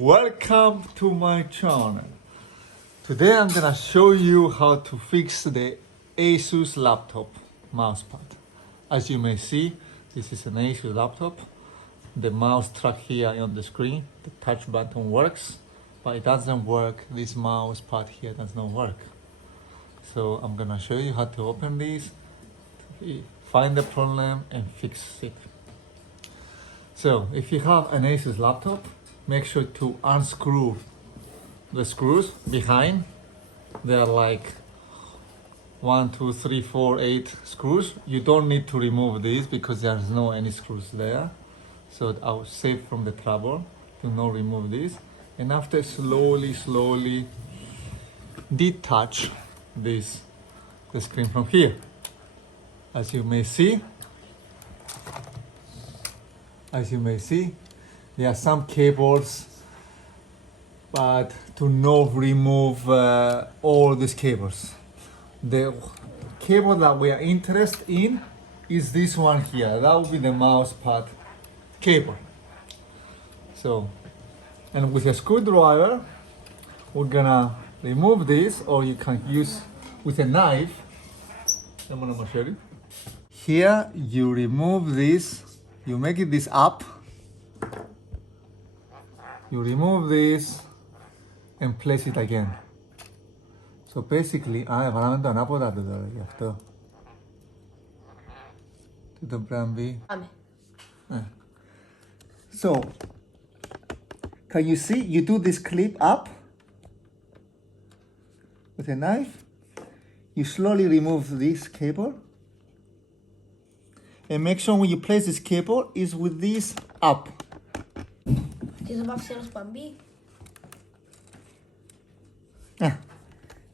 Welcome to my channel. Today I'm gonna show you how to fix the Asus laptop mousepad. As you may see, this is an Asus laptop. The mouse track here on the screen, the touch button works, but it doesn't work. This mouse pad here does not work. So I'm gonna show you how to open this, find the problem and fix it. So if you have an Asus laptop, make sure to unscrew the screws behind. There are like 1, 2, 3, 4, 8 screws. You don't need to remove these because there's no any screws there. So I'll save from the trouble to not remove this. And after slowly detach the screen from here. As you may see, there are some cables, but to not remove all these cables. The cable that we are interested in is this one here. That will be the mouse pad cable. So, and with a screwdriver, we're gonna remove this, or you can use with a knife. I'm gonna show you. Here, you remove this. You make it this up. You remove this and place it again. So basically, παράμε το ανάποδα του τώρα γι' αυτό. Τι το πράγμα. So, can you see? You do this clip up with a knife. You slowly remove this cable. And make sure when you place this cable is with this up.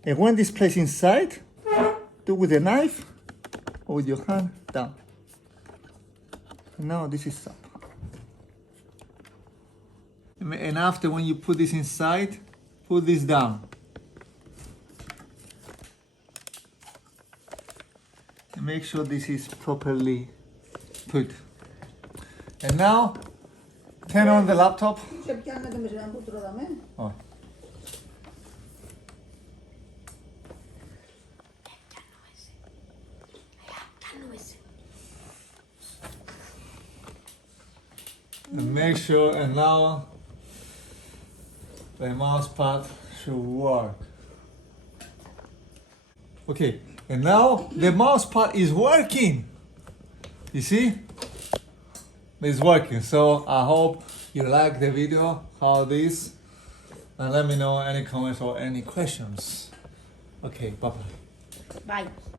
And when this place inside, do with a knife or with your hand down. And now this is up. And after when you put this inside, put this down. And make sure this is properly put. And now, turn on the laptop. Oh. And make sure, and now the mouse pad should work. Okay, and now the mouse pad is working. You see? It's working. So I hope you like the video, how this, and let me know any comments or any questions. Okay, bye-bye. Bye.